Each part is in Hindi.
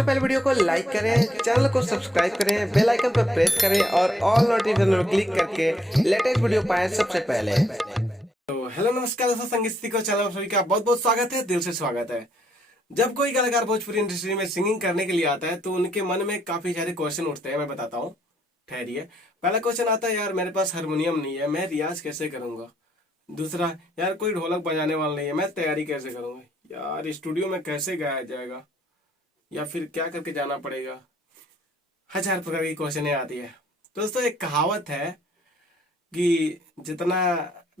सबसे पहले वीडियो को लाइक करें, चैनल को सब्सक्राइब करें, बेल आइकन पर प्रेस करें और ऑल नोटिफिकेशन पर क्लिक करके लेटेस्ट वीडियो पाएं सबसे पहले। तो हेलो नमस्कार दोस्तों, संगीत को चैनल सभी का बहुत बहुत स्वागत है, दिल से स्वागत है। जब कोई कलाकार भोजपुरी इंडस्ट्री में सिंगिंग करने के लिए आता है तो उनके मन में काफी सारे क्वेश्चन उठते हैं। मैं बताता हूँ, ठहरिए। पहला क्वेश्चन आता है, यार मेरे पास हारमोनियम नहीं है, मैं रियाज कैसे करूंगा। दूसरा, यार कोई ढोलक बजाने वाला नहीं है, मैं तैयारी कैसे करूंगा। यार स्टूडियो में कैसे गाया जाएगा, या फिर क्या करके जाना पड़ेगा। हजार प्रकार की क्वेश्चन आती है। दोस्तों, एक कहावत है कि जितना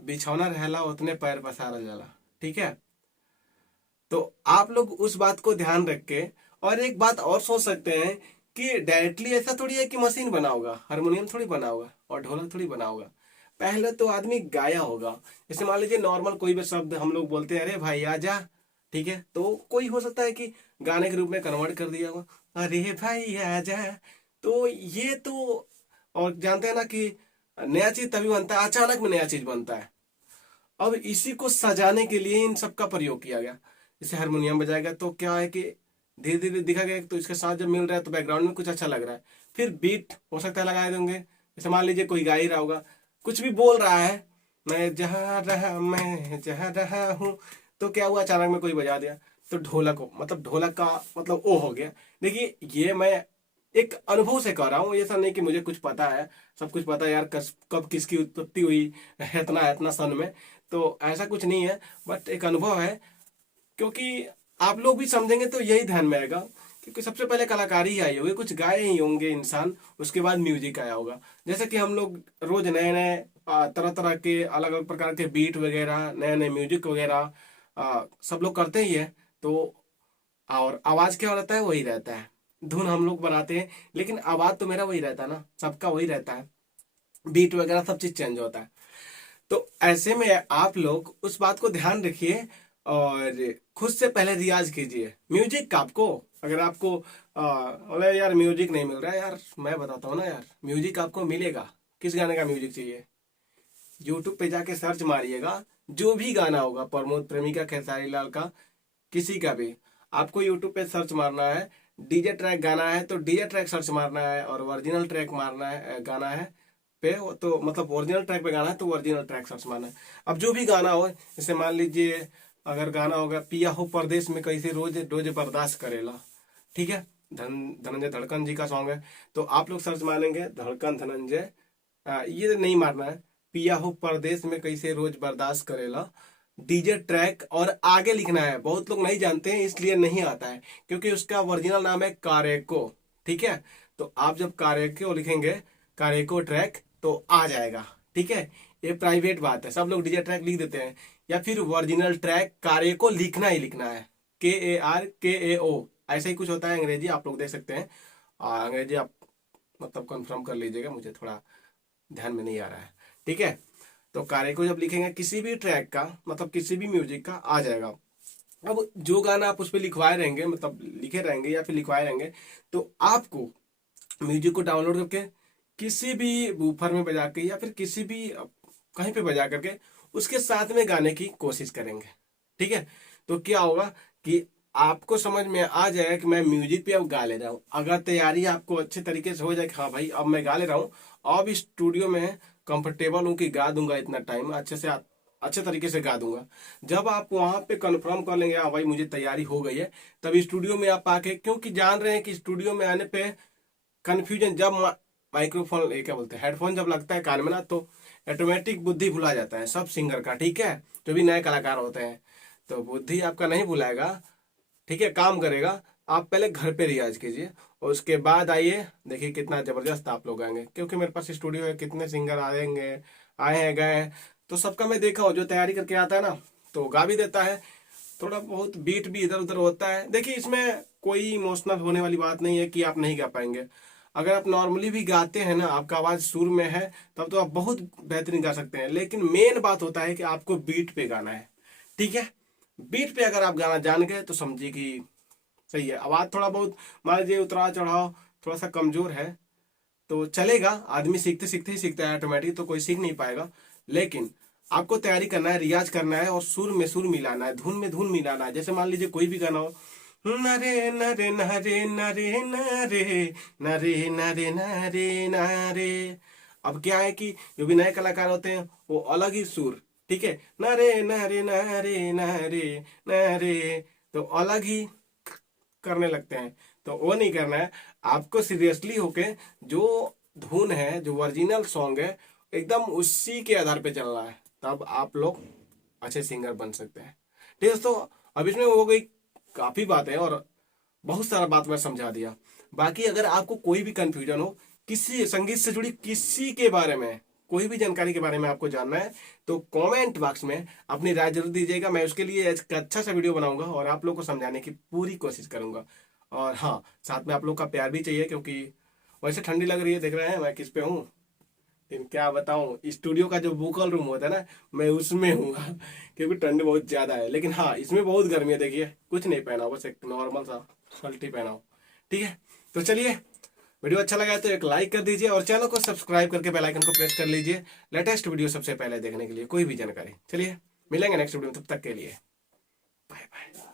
बिछौना रहला उतने पैर पसारा जाला। ठीक है, तो आप लोग उस बात को ध्यान रख के और एक बात और सोच सकते हैं कि डायरेक्टली ऐसा थोड़ी है कि मशीन बना होगा, हारमोनियम थोड़ी बना होगा और ढोलक थोड़ी बना होगा। पहले तो आदमी गाया होगा। जैसे मान लीजिए नॉर्मल कोई भी शब्द हम लोग बोलते हैं, अरे भाई आजा, ठीक है, तो कोई हो सकता है कि गाने के रूप में कन्वर्ट कर दिया होगा, अरे भाई आजा। तो ये तो, और जानते हैं ना कि नया चीज तभी बनता है, अचानक में नया चीज बनता है। अब इसी को सजाने के लिए इन सब का प्रयोग किया गया। जैसे हारमोनियम बजाएगा तो क्या है कि धीरे धीरे दिखा गया, तो इसके साथ जब मिल रहा है तो बैकग्राउंड में कुछ अच्छा लग रहा है। फिर बीट हो सकता है लगाए देंगे। जैसे मान लीजिए कोई गा ही रहा होगा, कुछ भी बोल रहा है, मैं जहाँ रहा हूँ, तो क्या हुआ, अचानक में कोई बजा दिया, तो ढोलक हो, मतलब ढोलक का मतलब ओ हो गया। देखिए, ये मैं एक अनुभव से कह रहा हूँ, ऐसा नहीं कि मुझे कुछ पता है, सब कुछ पता है यार, कब किसकी उत्पत्ति हुई इतना इतना सन में, तो ऐसा कुछ नहीं है। बट एक अनुभव है, क्योंकि आप लोग भी समझेंगे तो यही ध्यान में आएगा। क्योंकि सबसे पहले कलाकारी ही आई होगी, कुछ गाए ही होंगे इंसान, उसके बाद म्यूजिक आया होगा। जैसे कि हम लोग रोज नए नए तरह तरह के अलग अलग प्रकार के बीट वगैरह, नए नए म्यूजिक वगैरह सब लोग करते ही है। तो और आवाज क्या रहता है, वही रहता है। धुन हम लोग बनाते हैं, लेकिन आवाज तो मेरा वही रहता है ना, सबका वही रहता है। बीट वगैरह सब चीज चेंज होता है। तो ऐसे में आप लोग उस बात को ध्यान रखिए और खुद से पहले रियाज कीजिए म्यूजिक का। आपको अगर आपको बोले यार म्यूजिक नहीं मिल रहा है, यार मैं बताता हूँ ना यार, म्यूजिक आपको मिलेगा। किस गाने का म्यूजिक चाहिए, यूट्यूब पे जाके सर्च मारिएगा, जो भी गाना होगा, प्रमोद प्रेमी का, खेसारी लाल का, किसी का भी, आपको यूट्यूब पे सर्च मारना है। डीजे ट्रैक गाना है तो डीजे ट्रैक सर्च मारना है, और ओरिजिनल ट्रैक मारना है, गाना है पे तो मतलब ओरिजिनल ट्रैक पे गाना है तो ओरिजिनल ट्रैक सर्च मारना है। अब जो भी गाना हो, जैसे मान लीजिए अगर गाना होगा, पिया हो परदेश में कैसे रोज रोज बर्दाश्त करेला, ठीक है, धनंजय धड़कन जी का सॉन्ग है, तो आप लोग सर्च मारेंगे धड़कन धनंजय, ये नहीं मारना है, पिया हो परदेश में कैसे रोज बर्दाश्त करेला, डीजे ट्रैक, और आगे लिखना है। बहुत लोग नहीं जानते हैं इसलिए नहीं आता है, क्योंकि उसका ओरिजिनल नाम है कारेको। ठीक है, तो आप जब कारेको लिखेंगे, कारेको ट्रैक, तो आ जाएगा। ठीक है, ये प्राइवेट बात है, सब लोग डीजे ट्रैक लिख देते हैं, या फिर ओरिजिनल ट्रैक कारेको लिखना ही लिखना है, KARKAO, ऐसा ही कुछ होता है अंग्रेजी, आप लोग देख सकते हैं। अंग्रेजी आप मतलब कंफर्म कर लीजिएगा, मुझे थोड़ा ध्यान में नहीं आ रहा है। ठीक है, तो कार्य को जब लिखेंगे किसी भी ट्रैक का, मतलब किसी भी म्यूजिक का, आ जाएगा। अब जो गाना आप उस पर लिखवाए रहेंगे, मतलब लिखे रहेंगे या फिर लिखवाए रहेंगे, तो आपको म्यूजिक को डाउनलोड करके किसी भी बूफर में बजा के, या फिर किसी भी कहीं पे बजा करके उसके साथ में गाने की कोशिश करेंगे। ठीक है, तो क्या होगा कि आपको समझ में आ जाएगा कि मैं म्यूजिक पे अब गा ले रहा हूँ। अगर तैयारी आपको अच्छे तरीके से हो जाए कि हाँ भाई अब मैं गा ले रहा हूँ, अब स्टूडियो में कंफर्टेबल हूँ कि गा दूंगा, इतना टाइम अच्छे से अच्छे तरीके से गा दूंगा। जब आप वहां पे कंफर्म कर लेंगे, हाँ भाई मुझे तैयारी हो गई है, तब स्टूडियो में आप आके, क्योंकि जान रहे हैं कि स्टूडियो में आने पे कंफ्यूजन, जब माइक्रोफोन, क्या बोलते हैं, हेडफोन जब लगता है कान में ना, तो ऑटोमेटिक बुद्धि भुला जाता है सब सिंगर का। ठीक है, जो भी नए कलाकार होते हैं, तो बुद्धि आपका नहीं भुलाएगा। ठीक है, काम करेगा। आप पहले घर पे रियाज कीजिए और उसके बाद आइए, देखिए कितना जबरदस्त आप लोग आएंगे। क्योंकि मेरे पास स्टूडियो है, कितने सिंगर आएंगे, आए हैं गए हैं, तो सबका मैं देखा हूँ, जो तैयारी करके आता है ना तो गा भी देता है, थोड़ा बहुत बीट भी इधर उधर होता है। देखिए, इसमें कोई इमोशनल होने वाली बात नहीं है कि आप नहीं गा पाएंगे। अगर आप नॉर्मली भी गाते हैं ना, आपका आवाज सुर में है, तब तो आप बहुत बेहतरीन गा सकते हैं। लेकिन मेन बात होता है कि आपको बीट पे गाना है। ठीक है, बीट पे अगर आप गाना जान गए तो समझिए कि सही है। आवाज थोड़ा बहुत मान लीजिए उतराव चढ़ाव थोड़ा सा कमजोर है तो चलेगा, आदमी सीखते सीखते ही सीखता है, ऑटोमेटिक तो कोई सीख नहीं पाएगा। लेकिन आपको तैयारी करना है, रियाज करना है, और सुर में सुर मिलाना है, धुन में धुन मिलाना है। जैसे मान लीजिए कोई भी गाना हो, नरे नरे नरे नरे नरे नरे नरे नरे नरे। अब क्या है कि जो भी नए कलाकार होते हैं वो अलग ही सुर, ठीक है, नरे नरे नरे नरे नरे, तो अलग ही करने लगते हैं। तो वो नहीं करना है, आपको सीरियसली होके जो धुन है, जो ओरिजिनल सॉन्ग है, एकदम उसी के आधार पे चलना है, तब आप लोग अच्छे सिंगर बन सकते हैं। ठीक है दोस्तों, अब इसमें हो गई काफी बातें और बहुत सारा बात मैं समझा दिया। बाकी अगर आपको कोई भी कंफ्यूजन हो किसी संगीत से जुड़ी किसी के बारे में, कोई भी जानकारी के बारे में आपको जानना है, तो कमेंट बॉक्स में अपनी राय जरूर दीजिएगा। मैं उसके लिए एक अच्छा सा वीडियो बनाऊंगा और आप लोग को समझाने की पूरी कोशिश करूंगा। और हाँ, साथ में आप लोग का प्यार भी चाहिए, क्योंकि वैसे ठंडी लग रही है, देख रहे हैं मैं किस पे हूँ, लेकिन क्या बताऊं, स्टूडियो का जो वोकल रूम होता है ना, मैं उसमें हूँ क्योंकि ठंड बहुत ज्यादा है। लेकिन हाँ, इसमें बहुत गर्मी है, देखिए कुछ नहीं पहना, बस एक नॉर्मल सा शर्ट ही पहना हूँ। ठीक है, तो चलिए, वीडियो अच्छा लगा है तो एक लाइक कर दीजिए और चैनल को सब्सक्राइब करके बेल आइकन को प्रेस कर लीजिए लेटेस्ट वीडियो सबसे पहले देखने के लिए, कोई भी जानकारी। चलिए मिलेंगे नेक्स्ट वीडियो में, तब तक के लिए बाय बाय।